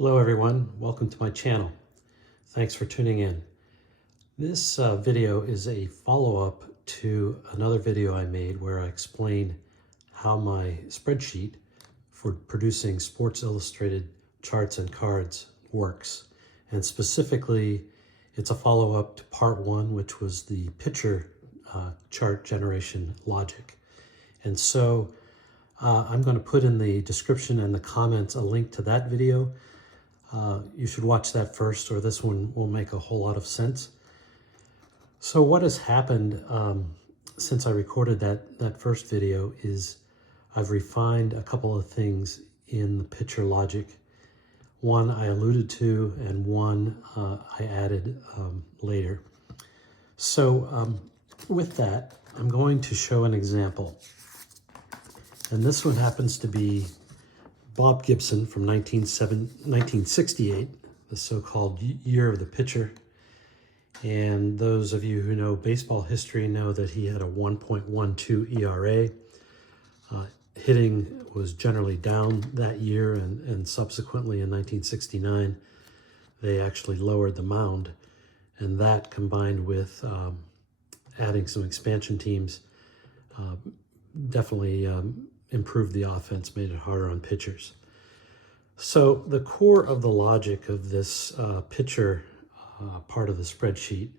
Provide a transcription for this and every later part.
Hello everyone, welcome to my channel. Thanks for tuning in. This video is a follow-up to another video I made where I explain how my spreadsheet for producing Sports Illustrated charts and cards works. And specifically, it's a follow-up to part one, which was the picture chart generation logic. And so I'm going to put in the description and the comments a link to that video. You should watch that first, or this one will make a whole lot of sense. So what has happened since I recorded that first video is I've refined a couple of things in the picture logic. One I alluded to, and one I added later. So with that, I'm going to show an example. And this one happens to be Bob Gibson from 1968, the so-called year of the pitcher. And those of you who know baseball history know that he had a 1.12 ERA. Hitting was generally down that year, and subsequently in 1969, they actually lowered the mound. And that, combined with adding some expansion teams, definitely improved the offense, made it harder on pitchers. So the core of the logic of this pitcher part of the spreadsheet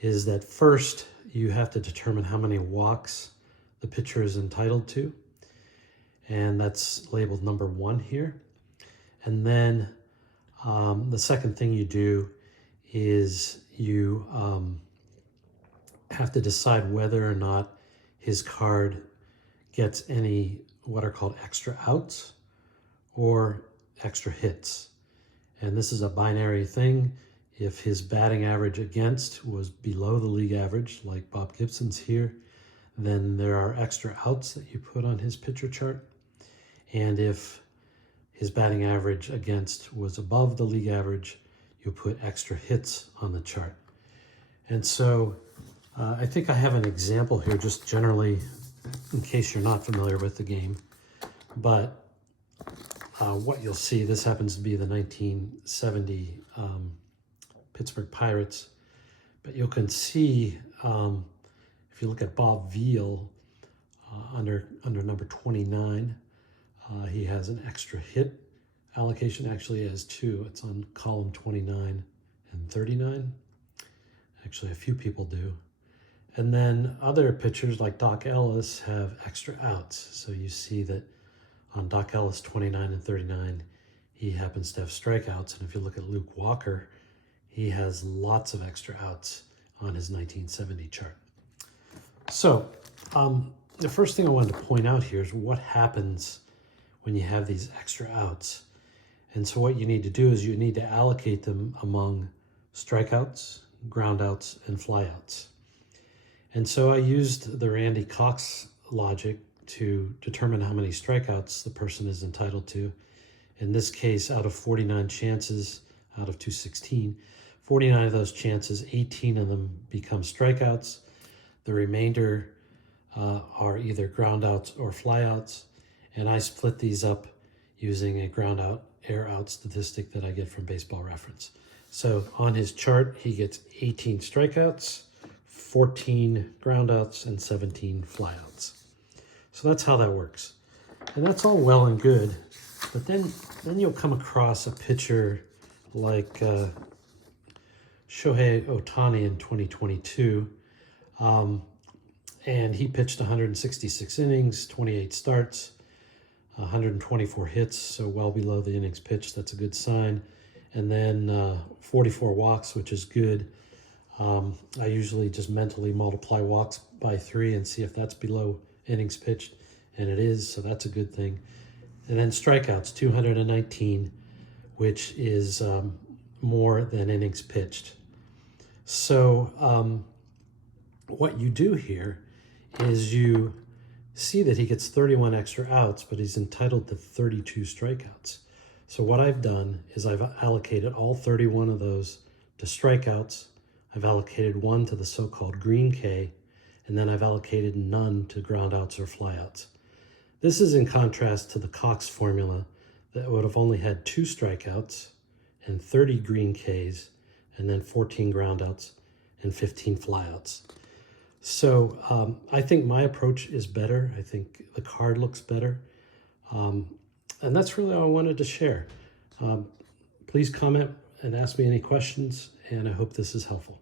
is that first you have to determine how many walks the pitcher is entitled to, and that's labeled number 1 here. And then the second thing you do is you have to decide whether or not his card gets any what are called extra outs or extra hits. And this is a binary thing. If his batting average against was below the league average, like Bob Gibson's here, then there are extra outs that you put on his pitcher chart. And if his batting average against was above the league average, you put extra hits on the chart. And so I think I have an example here, just generally, in case you're not familiar with the game. But what you'll see, this happens to be the 1970 Pittsburgh Pirates. But you can see, if you look at Bob Veal under number 29, he has an extra hit allocation. Actually, he has 2. It's on column 29 and 39. Actually, a few people do. And then other pitchers like Doc Ellis have extra outs. So you see that on Doc Ellis 29 and 39, he happens to have strikeouts. And if you look at Luke Walker, he has lots of extra outs on his 1970 chart. So the first thing I wanted to point out here is what happens when you have these extra outs. And so what you need to do is you need to allocate them among strikeouts, groundouts, and flyouts. And so I used the Randy Cox logic to determine how many strikeouts the person is entitled to. In this case, out of 49 chances, out of 216, 49 of those chances, 18 of them become strikeouts. The remainder are either groundouts or flyouts. And I split these up using a groundout, air out statistic that I get from Baseball Reference. So on his chart, he gets 18 strikeouts, 14 groundouts, and 17 flyouts. So that's how that works. And that's all well and good. But then you'll come across a pitcher like Shohei Otani in 2022. And he pitched 166 innings, 28 starts, 124 hits, so well below the innings pitched. That's a good sign. And then 44 walks, which is good. I usually just mentally multiply walks by 3 and see if that's below innings pitched, and it is, so that's a good thing. And then strikeouts, 219, which is more than innings pitched. So what you do here is you see that he gets 31 extra outs, but he's entitled to 32 strikeouts. So what I've done is I've allocated all 31 of those to strikeouts. I've allocated 1 to the so-called green K, and then I've allocated none to groundouts or flyouts. This is in contrast to the Cox formula that would have only had 2 strikeouts and 30 green Ks, and then 14 groundouts and 15 flyouts. So I think my approach is better. I think the card looks better. And that's really all I wanted to share. Please comment and ask me any questions, and I hope this is helpful.